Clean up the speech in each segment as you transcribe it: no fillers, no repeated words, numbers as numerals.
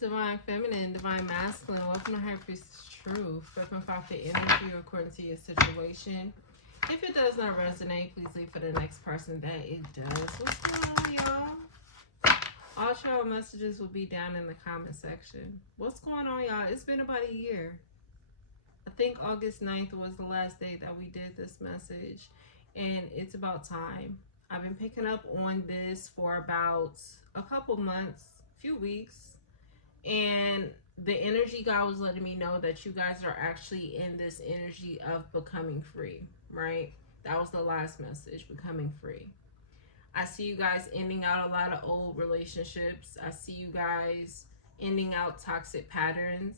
Divine Feminine, Divine Masculine. Welcome to High Priestess Truth. Weapon the energy according to your situation. If it does not resonate, please leave for the next person that it does. What's going on, y'all? All travel messages will be down in the comment section. What's going on, y'all? It's been about a year. I think August 9th was the last day that we did this message, and it's about time. I've been picking up on this for about a couple months, few weeks, and the energy God was letting me know that you guys are actually in this energy of becoming free, right? That was the last message, becoming free. I see you guys ending out a lot of old relationships. I see you guys ending out toxic patterns.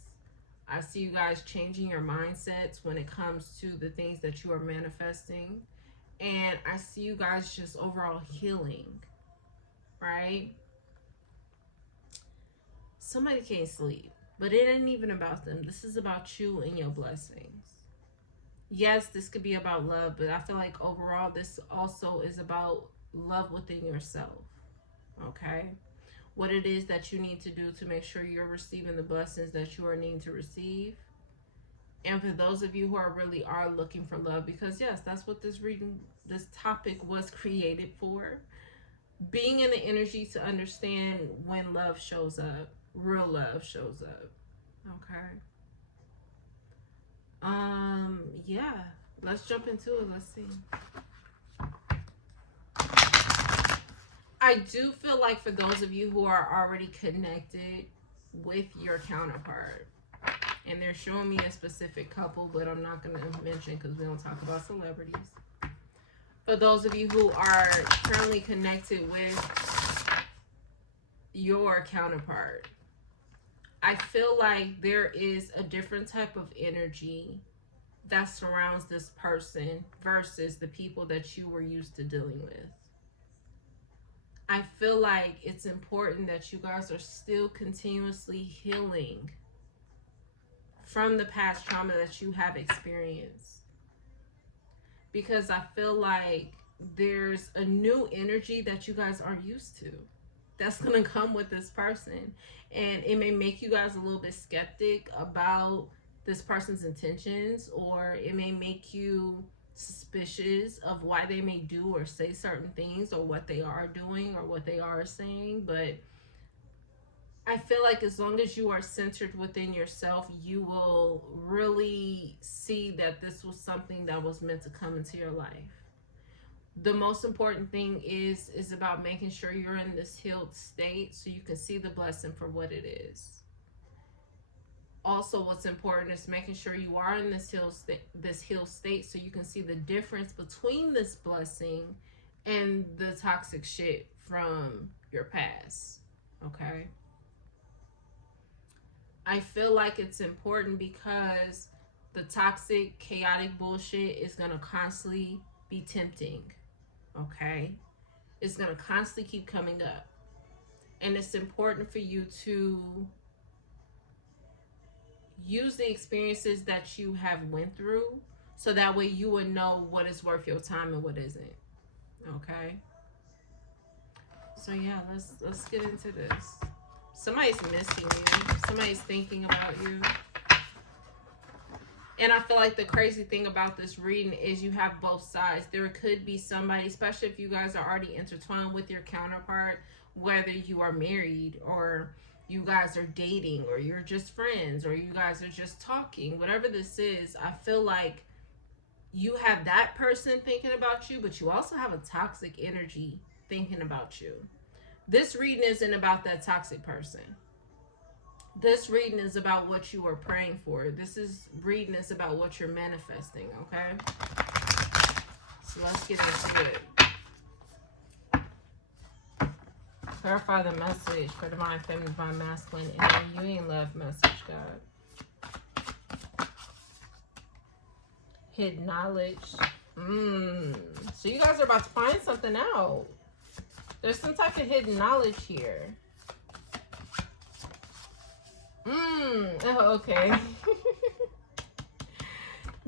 I see you guys changing your mindsets when it comes to the things that you are manifesting. And I see you guys just overall healing, right? Somebody can't sleep, but it ain't even about them. This is about you and your blessings. Yes, this could be about love, but I feel like overall this also is about love within yourself, okay? What it is that you need to do to make sure you're receiving the blessings that you are needing to receive. And for those of you who really are looking for love, because yes, that's what this topic was created for. Being in the energy to understand when love shows up, real love shows up. Okay. Yeah. Let's jump into it. Let's see. I do feel like for those of you who are already connected with your counterpart, and they're showing me a specific couple, but I'm not going to mention because we don't talk about celebrities. For those of you who are currently connected with your counterpart, I feel like there is a different type of energy that surrounds this person versus the people that you were used to dealing with. I feel like it's important that you guys are still continuously healing from the past trauma that you have experienced. Because I feel like there's a new energy that you guys aren't used to that's going to come with this person. And it may make you guys a little bit skeptic about this person's intentions, or it may make you suspicious of why they may do or say certain things, or what they are doing or what they are saying. But I feel like as long as you are centered within yourself, you will really see that this was something that was meant to come into your life. The most important thing is about making sure you're in this healed state so you can see the blessing for what it is. Also, what's important is making sure you are in this healed state so you can see the difference between this blessing and the toxic shit from your past. Okay? I feel like it's important because the toxic, chaotic bullshit is going to constantly be tempting. Okay? It's going to constantly keep coming up. And it's important for you to use the experiences that you have went through so that way you would know what is worth your time and what isn't. Okay? So yeah, let's get into this. Somebody's missing you. Somebody's thinking about you. And I feel like the crazy thing about this reading is you have both sides. There could be somebody, especially if you guys are already intertwined with your counterpart, whether you are married or you guys are dating or you're just friends or you guys are just talking, whatever this is, I feel like you have that person thinking about you, but you also have a toxic energy thinking about you. This reading isn't about that toxic person. This reading is about what you are praying for. This reading is about what you're manifesting, okay? So let's get into it. Clarify the message for Divine Feminine, Divine Masculine, and the Union Love message, God. Hidden knowledge. So you guys are about to find something out. There's some type of hidden knowledge here. Okay.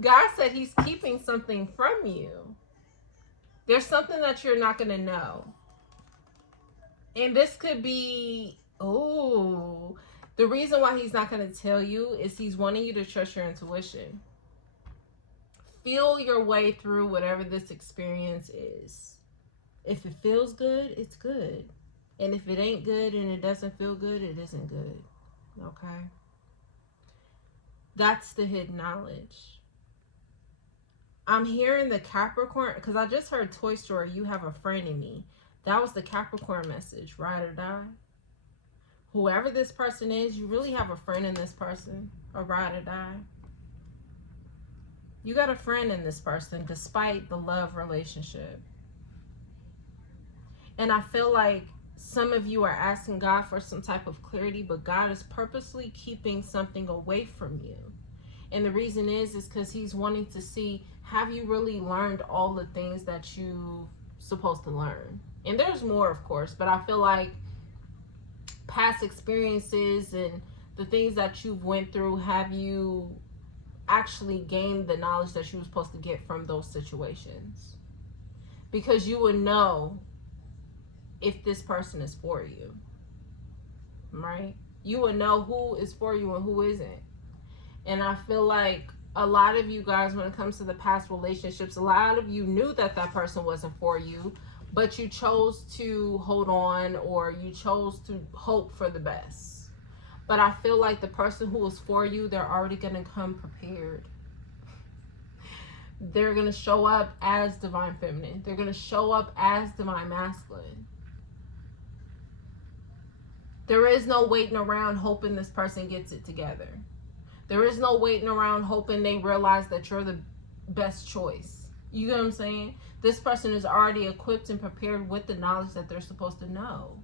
God said he's keeping something from you. There's something that you're not going to know. And this could be, The reason why he's not going to tell you is he's wanting you to trust your intuition. Feel your way through whatever this experience is. If it feels good, it's good. And if it ain't good and it doesn't feel good, it isn't good. Okay? That's the hidden knowledge. I'm hearing the Capricorn, because I just heard Toy Story, you have a friend in me. That was the Capricorn message, ride or die. Whoever this person is, you really have a friend in this person, a ride or die. You got a friend in this person, despite the love relationship. And I feel like some of you are asking God for some type of clarity, but God is purposely keeping something away from you. And the reason is because he's wanting to see, have you really learned all the things that you're supposed to learn? And there's more, of course, but I feel like past experiences and the things that you've went through, have you actually gained the knowledge that you were supposed to get from those situations? Because you would know if this person is for you, right? You would know who is for you and who isn't. And I feel like a lot of you guys, when it comes to the past relationships, a lot of you knew that that person wasn't for you, but you chose to hold on, or you chose to hope for the best. But I feel like the person who is for you, they're already going to come prepared. They're going to show up as divine feminine. They're going to show up as divine masculine. There is no waiting around hoping this person gets it together. There is no waiting around hoping they realize that you're the best choice. You get what I'm saying? This person is already equipped and prepared with the knowledge that they're supposed to know.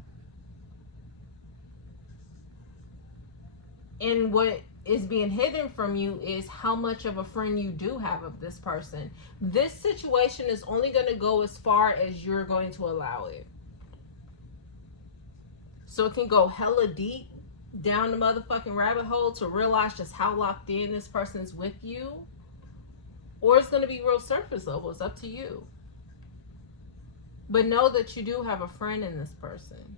And what is being hidden from you is how much of a friend you do have of this person. This situation is only going to go as far as you're going to allow it. So it can go hella deep down the motherfucking rabbit hole to realize just how locked in this person is with you. Or it's going to be real surface level. It's up to you. But know that you do have a friend in this person.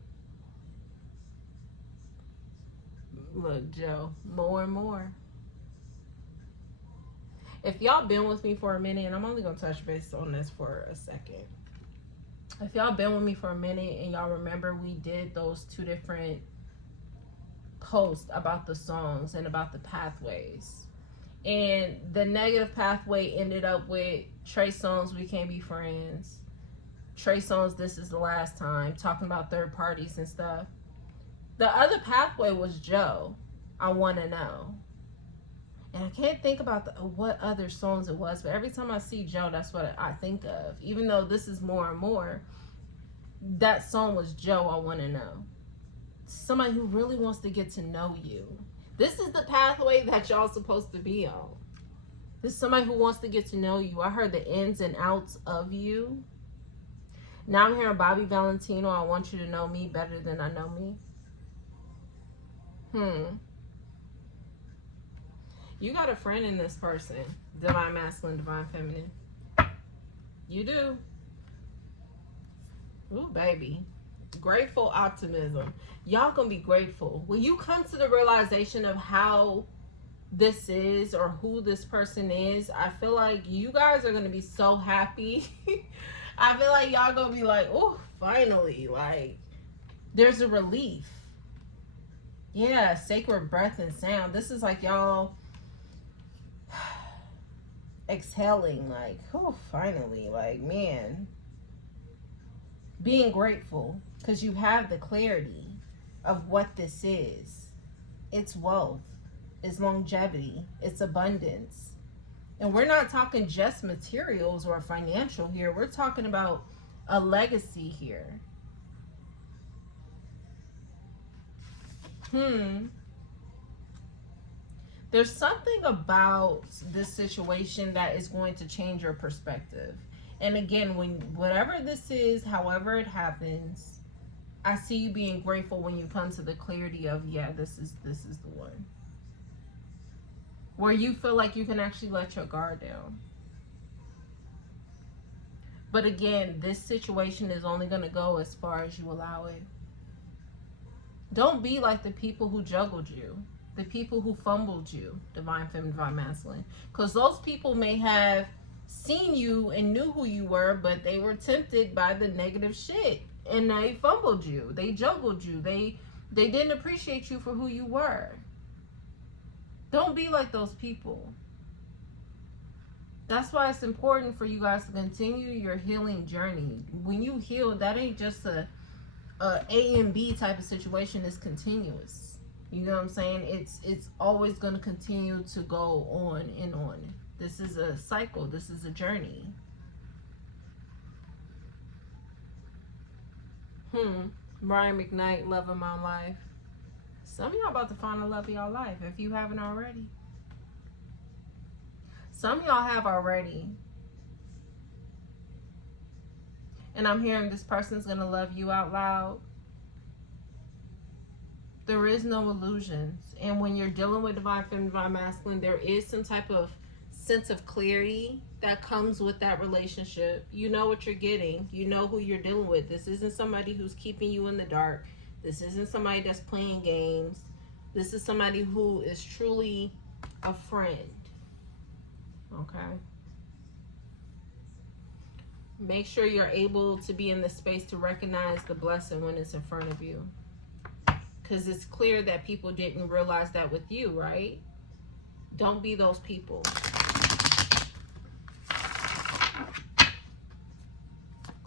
Look, Joe, more and more. If y'all been with me for a minute, and I'm only going to touch base on this for a second. If y'all been with me for a minute and y'all remember, we did those 2 different posts about the songs and about the pathways. And the negative pathway ended up with Trey Songz, We Can't Be Friends. Trey Songz, This Is the Last Time, talking about third parties and stuff. The other pathway was Joe, I Want to Know. And I can't think about what other songs it was, but every time I see Joe, that's what I think of. Even though this is more and more, that song was Joe, I Want to Know. Somebody who really wants to get to know you. This is the pathway that y'all supposed to be on. This is somebody who wants to get to know you. I heard the ins and outs of you. Now I'm hearing Bobby Valentino, I want you to know me better than I know me. You got a friend in this person. Divine masculine, divine feminine. You do. Ooh, baby. Grateful optimism. Y'all gonna be grateful. When you come to the realization of how this is or who this person is, I feel like you guys are gonna be so happy. I feel like y'all gonna be like, oh, finally. Like, there's a relief. Yeah, sacred breath and sound. This is like y'all exhaling, like, oh, finally. Like, man. Being grateful because you have the clarity of what this is. It's wealth. It's longevity. It's abundance. And we're not talking just materials or financial here. We're talking about a legacy here. There's something about this situation that is going to change your perspective. And again, whatever this is, however it happens, I see you being grateful when you come to the clarity of, yeah, this is the one. Where you feel like you can actually let your guard down. But again, this situation is only going to go as far as you allow it. Don't be like the people who juggled you, the people who fumbled you, divine feminine, divine masculine. Because those people may have seen you and knew who you were, but they were tempted by the negative shit. And they fumbled you. They juggled you. They didn't appreciate you for who you were. Don't be like those people. That's why it's important for you guys to continue your healing journey. When you heal, that ain't just a and B type of situation. Is continuous. You know what I'm saying? It's always going to continue to go on and on. This is a cycle. This is a journey. Brian McKnight, love of my life. Some of y'all about to find the love of y'all life if you haven't already. Some of y'all have already. And I'm hearing this person's going to love you out loud. There is no illusions. And when you're dealing with divine feminine, divine masculine, there is some type of sense of clarity that comes with that relationship. You know what you're getting. You know who you're dealing with. This isn't somebody who's keeping you in the dark. This isn't somebody that's playing games. This is somebody who is truly a friend. Okay? Make sure you're able to be in the space to recognize the blessing when it's in front of you. Because it's clear that people didn't realize that with you, right? Don't be those people.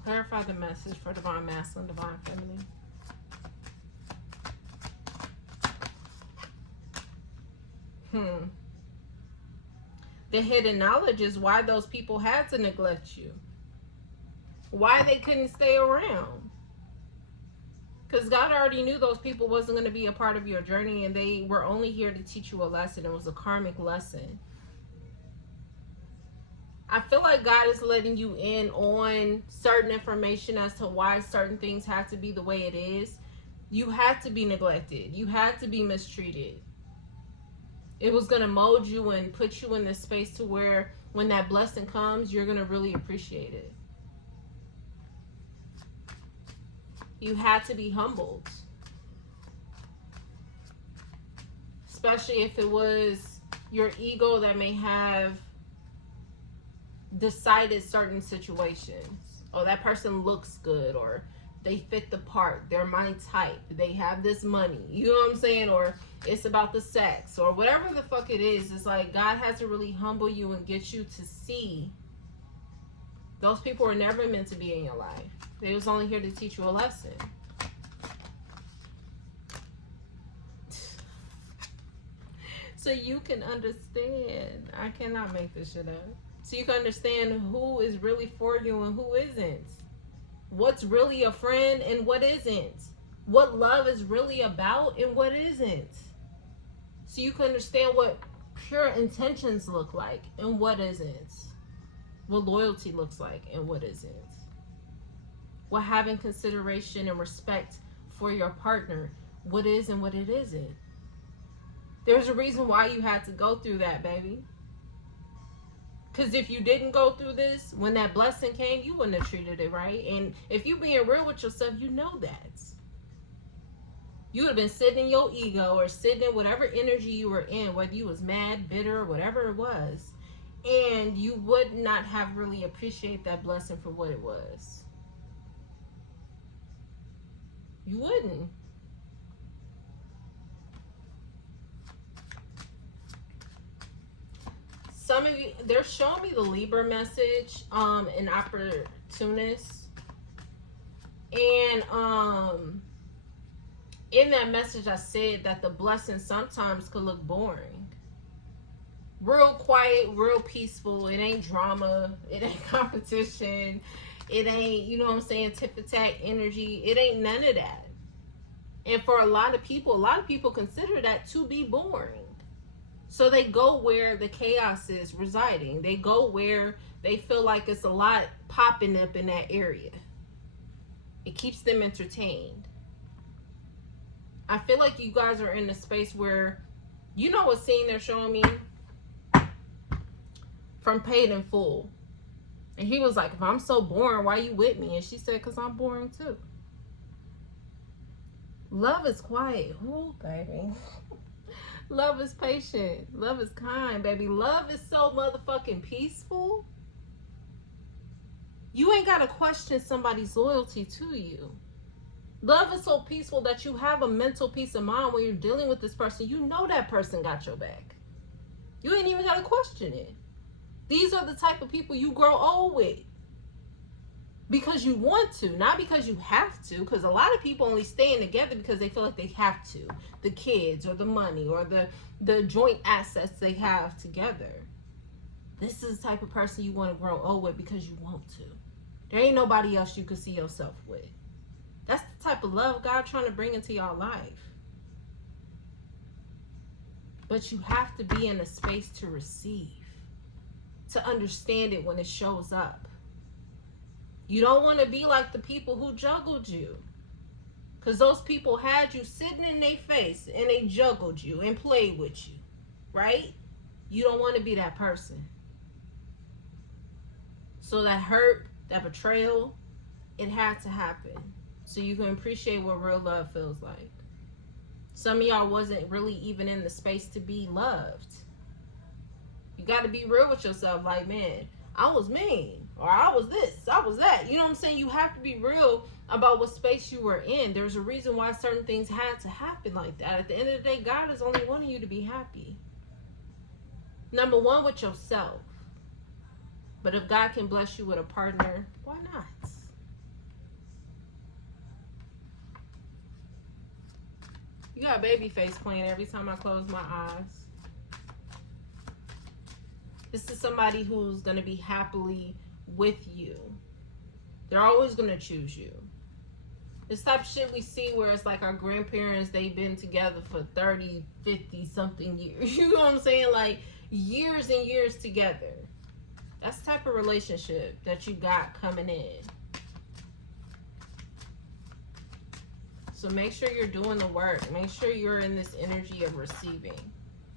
Clarify the message for divine masculine, divine feminine. The hidden knowledge is why those people had to neglect you. Why they couldn't stay around. Because God already knew those people wasn't going to be a part of your journey, and they were only here to teach you a lesson. It was a karmic lesson. I feel like God is letting you in on certain information as to why certain things have to be the way it is. You had to be neglected. You had to be mistreated. It was going to mold you and put you in this space to where when that blessing comes, you're going to really appreciate it. You had to be humbled. Especially if it was your ego that may have decided certain situations. Oh, that person looks good, or they fit the part, they're my type, they have this money, you know what I'm saying? Or it's about the sex, or whatever the fuck it is. It's like God has to really humble you and get you to see those people were never meant to be in your life. They was only here to teach you a lesson. So you can understand. I cannot make this shit up. So you can understand who is really for you and who isn't. What's really a friend and what isn't. What love is really about and what isn't. So you can understand what pure intentions look like and what isn't. What loyalty looks like and what isn't. What having consideration and respect for your partner, what is and what it isn't. There's a reason why you had to go through that, baby. Because if you didn't go through this, when that blessing came, you wouldn't have treated it right. And if you being real with yourself, you know that. You would have been sitting in your ego or sitting in whatever energy you were in, whether you was mad, bitter, whatever it was. And you would not have really appreciated that blessing for what it was. You wouldn't. Some of you, they're showing me the Libra message, an opportunist. And in that message, I said that the blessing sometimes could look boring. Real quiet, real peaceful. It ain't drama. It ain't competition. It ain't, you know what I'm saying, tip-a-tack energy. It ain't none of that. And for a lot of people consider that to be boring. So they go where the chaos is residing. They go where they feel like it's a lot popping up in that area. It keeps them entertained. I feel like you guys are in a space where, you know what scene they're showing me? From Paid in Full. And he was like, if I'm so boring, why you with me? And she said, because I'm boring too. Love is quiet. Ooh, baby. Love is patient. Love is kind, baby. Love is so motherfucking peaceful. You ain't got to question somebody's loyalty to you. Love is so peaceful that you have a mental peace of mind when you're dealing with this person. You know that person got your back. You ain't even got to question it. These are the type of people you grow old with. Because you want to, not because you have to. Because a lot of people only staying together because they feel like they have to. The kids or the money or the joint assets they have together. This is the type of person you want to grow old with because you want to. There ain't nobody else you could see yourself with. That's the type of love God trying to bring into your life. But you have to be in a space to receive, to understand it when it shows up. You don't want to be like the people who juggled you. Because those people had you sitting in their face and they juggled you and played with you. Right? You don't want to be that person. So that hurt, that betrayal, it had to happen. So you can appreciate what real love feels like. Some of y'all wasn't really even in the space to be loved. You got to be real with yourself. Like, man, I was mean. Or I was this. I was that. You know what I'm saying? You have to be real about what space you were in. There's a reason why certain things had to happen like that. At the end of the day, God is only wanting you to be happy. Number one, with yourself. But if God can bless you with a partner, why not? You got baby face playing every time I close my eyes. This is somebody who's going to be happily with you. They're always going to choose you. This type of shit we see where it's like our grandparents, they've been together for 30, 50 something years. You know what I'm saying? Like years and years together. That's the type of relationship that you got coming in. So make sure you're doing the work. Make sure you're in this energy of receiving.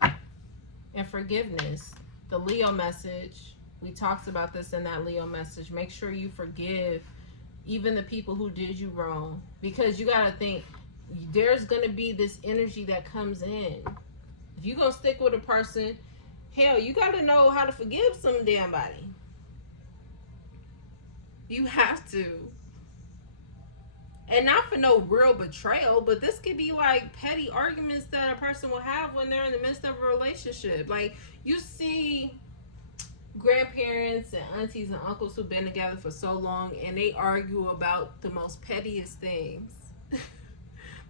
And forgiveness. The Leo message. We talked about this in that Leo message. Make sure you forgive even the people who did you wrong. Because you got to think, there's going to be this energy that comes in. If you're going to stick with a person, hell, you got to know how to forgive some damn body. You have to. And not for no real betrayal, but this could be like petty arguments that a person will have when they're in the midst of a relationship. Like, you see grandparents and aunties and uncles who've been together for so long and they argue about the most pettiest things.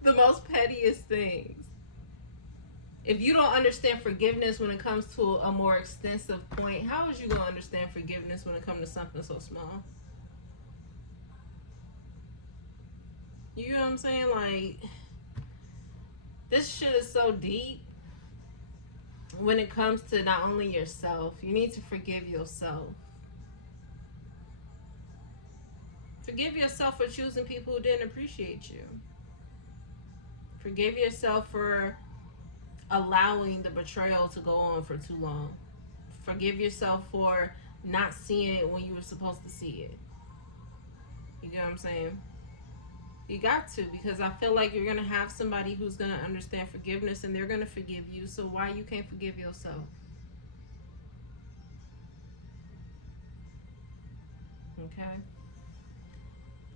The most pettiest things. If you don't understand forgiveness when it comes to a more extensive point, how is you going to understand forgiveness when it comes to something so small? You know what I'm saying? Like, this shit is so deep when it comes to not only yourself. You need to forgive yourself. Forgive yourself for choosing people who didn't appreciate you. Forgive yourself for allowing the betrayal to go on for too long. Forgive yourself for not seeing it when you were supposed to see it. You get what I'm saying? You got to, because I feel like you're going to have somebody who's going to understand forgiveness and they're going to forgive you. So why you can't forgive yourself? Okay?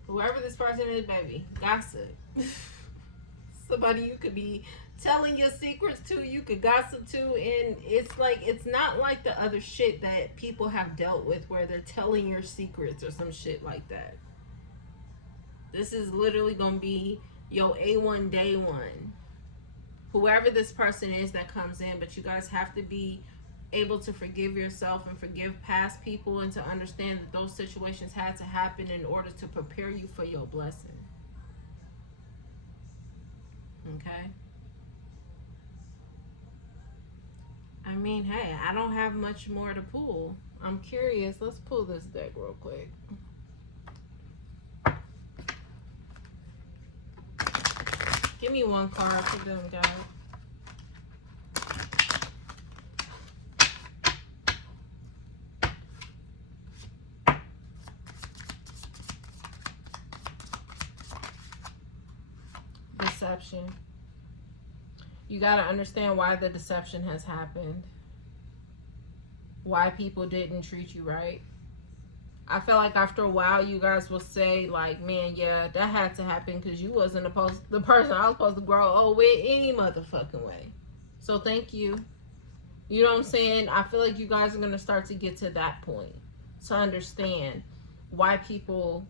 Whoever this person is, baby, gossip. Somebody you could be telling your secrets to, you could gossip to, and it's like, it's not like the other shit that people have dealt with where they're telling your secrets or some shit like that. This is literally going to be your A1 day one. Whoever this person is that comes in, but you guys have to be able to forgive yourself and forgive past people and to understand that those situations had to happen in order to prepare you for your blessing. Okay? I mean, hey, I don't have much more to pull. I'm curious. Let's pull this deck real quick. Give me one card for them, guys. Deception. deception. You got to understand why the deception has happened. Why people didn't treat you right. I feel like after a while, you guys will say, like, man, yeah, that had to happen because you wasn't the person I was supposed to grow old with any motherfucking way. So thank you. You know what I'm saying? I feel like you guys are going to start to get to that point to understand why people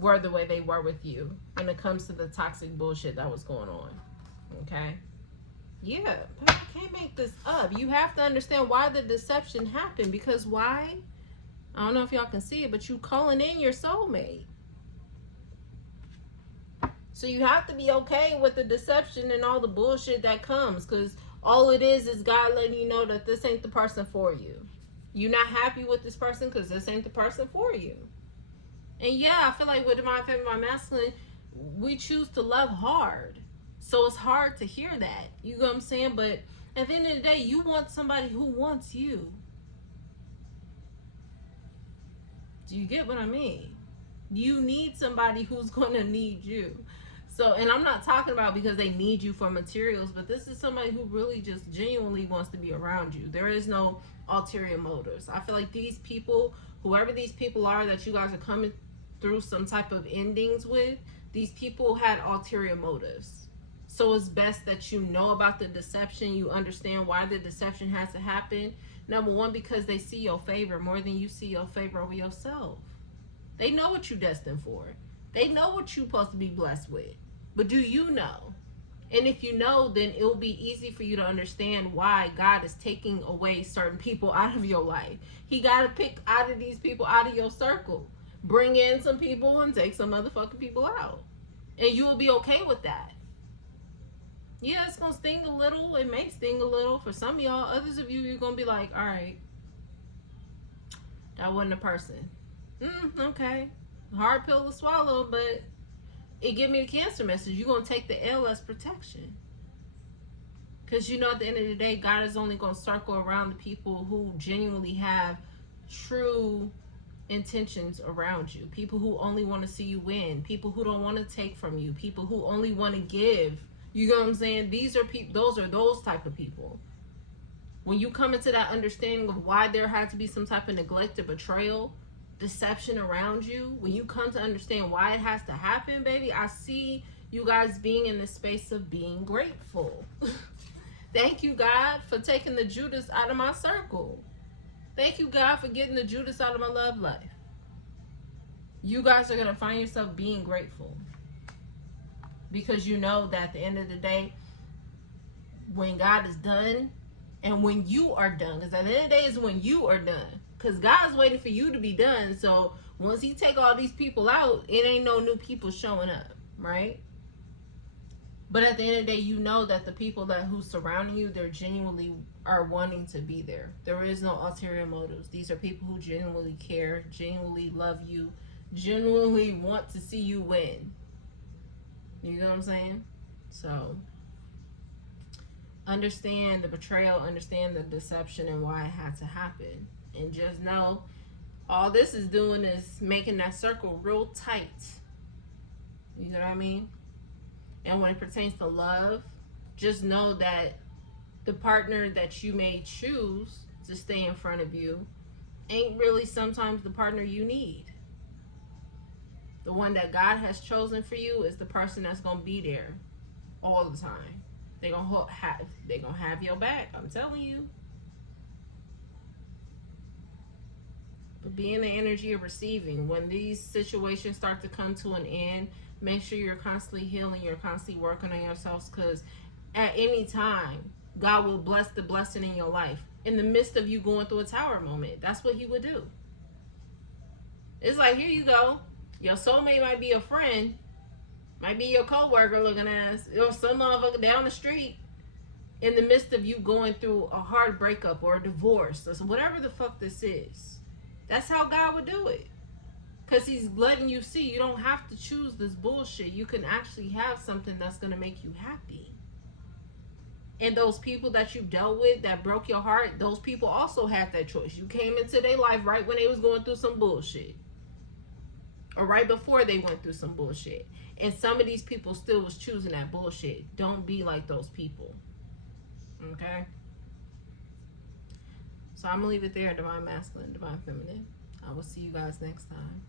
were the way they were with you when it comes to the toxic bullshit that was going on. Okay? Yeah, I can't make this up. You have to understand why the deception happened. Because why? I don't know if y'all can see it, but you calling in your soulmate. So you have to be okay with the deception and all the bullshit that comes. Because all it is God letting you know that this ain't the person for you. You're not happy with this person because this ain't the person for you. And yeah, I feel like with Divine Feminine, Divine Masculine, we choose to love hard. So it's hard to hear that. You know what I'm saying? But at the end of the day, you want somebody who wants you. Do you get what I mean? You need somebody who's going to need you. So, and I'm not talking about because they need you for materials, but this is somebody who really just genuinely wants to be around you. There is no ulterior motives. I feel like these people, whoever these people are that you guys are coming through some type of endings with, these people had ulterior motives. So it's best that you know about the deception. You understand why the deception has to happen. Number one, because they see your favor more than you see your favor over yourself. They know what you're destined for. They know what you're supposed to be blessed with. But do you know? And if you know, then it will be easy for you to understand why God is taking away certain people out of your life. He got to pick out of these people out of your circle. Bring in some people and take some motherfucking people out. And you will be okay with that. Yeah, it's going to sting a little. It may sting a little. For some of y'all, others of you, you're going to be like, all right, that wasn't a person. Okay. Hard pill to swallow, but it give me the Cancer message. You're going to take the L as protection. Because you know at the end of the day, God is only going to circle around the people who genuinely have true intentions around you. People who only want to see you win. People who don't want to take from you. People who only want to give. You know what I'm saying? These are people. Those are those type of people. When you come into that understanding of why there had to be some type of neglect or betrayal, deception around you, when you come to understand why it has to happen, baby, I see you guys being in the space of being grateful. Thank you, God, for taking the Judas out of my circle. Thank you, God, for getting the Judas out of my love life. You guys are going to find yourself being grateful. Because you know that at the end of the day, when God is done, and when you are done, because at the end of the day is when you are done. Because God's waiting for you to be done. So once he take all these people out, it ain't no new people showing up, right? But at the end of the day, you know that the people who's surrounding you, they're genuinely are wanting to be there. There is no ulterior motives. These are people who genuinely care, genuinely love you, genuinely want to see you win. You know what I'm saying? So understand the betrayal, understand the deception and why it had to happen. And just know all this is doing is making that circle real tight. You know what I mean? And when it pertains to love, just know that the partner that you may choose to stay in front of you ain't really sometimes the partner you need. The one that God has chosen for you is the person that's going to be there all the time. They're going to have your back, I'm telling you. But be in the energy of receiving. When these situations start to come to an end, make sure you're constantly healing, you're constantly working on yourselves, because at any time, God will bless the blessing in your life. In the midst of you going through a tower moment, that's what he would do. It's like, here you go. Your soulmate might be a friend, might be your co-worker looking ass, or some motherfucker down the street in the midst of you going through a hard breakup or a divorce or whatever the fuck this is. That's how God would do it. Because he's letting you see you don't have to choose this bullshit. You can actually have something that's going to make you happy. And those people that you dealt with that broke your heart, those people also had that choice. You came into their life right when they was going through some bullshit. or right before they went through some bullshit. And some of these people still was choosing that bullshit. Don't be like those people. Okay? So I'm going to leave it there, Divine Masculine, Divine Feminine. I will see you guys next time.